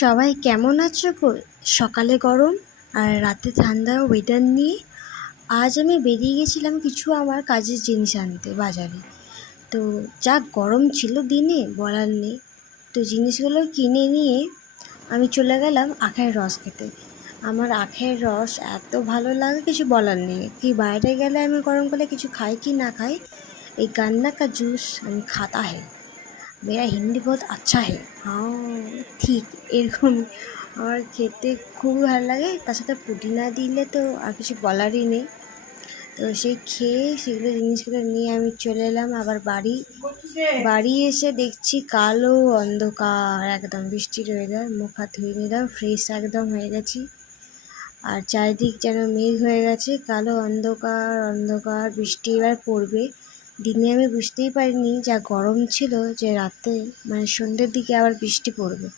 সবাই কেমন আছো গো? সকালে গরম আর রাতে ঠান্ডা ওয়েদার নিয়ে আজ আমি বেরিয়ে গেছিলাম কিছু আমার কাজের জিনিস আনতে বাজারে। তো যা গরম ছিল দিনে বলার নেই। তো জিনিসগুলো কিনে নিয়ে আমি চলে গেলাম আখের রস খেতে। আমার আখের রস এত ভালো লাগে কিছু বলার নেই। কি বাইরে গেলে আমি গরমকালে কিছু খাই কি না খাই, এই गन्ना का जूस আমি खाता है। मेरा हिंदी बहुत अच्छा है। ঠিক এরকম আমার খেতে খুবই ভালো লাগে। তার সাথে পুদিনা দিলে তো আর কিছু বলারই নেই। তো সেই খেয়ে সেগুলো জিনিসগুলো নিয়ে আমি চলে এলাম আবার বাড়ি। বাড়ি এসে দেখছি কালো অন্ধকার, একদম বৃষ্টির ওয়েদার। মুখ হাত ধুয়ে নিলাম, ফ্রেশ একদম হয়ে গেছি। আর চারিদিক যেন মেঘ হয়ে গেছে, কালো অন্ধকার অন্ধকার, বৃষ্টি এবার পড়বে। দিনে আমি বুঝতেই পারিনি যা গরম ছিল যে রাতে মানে সন্ধ্যের দিকে আবার বৃষ্টি পড়বে।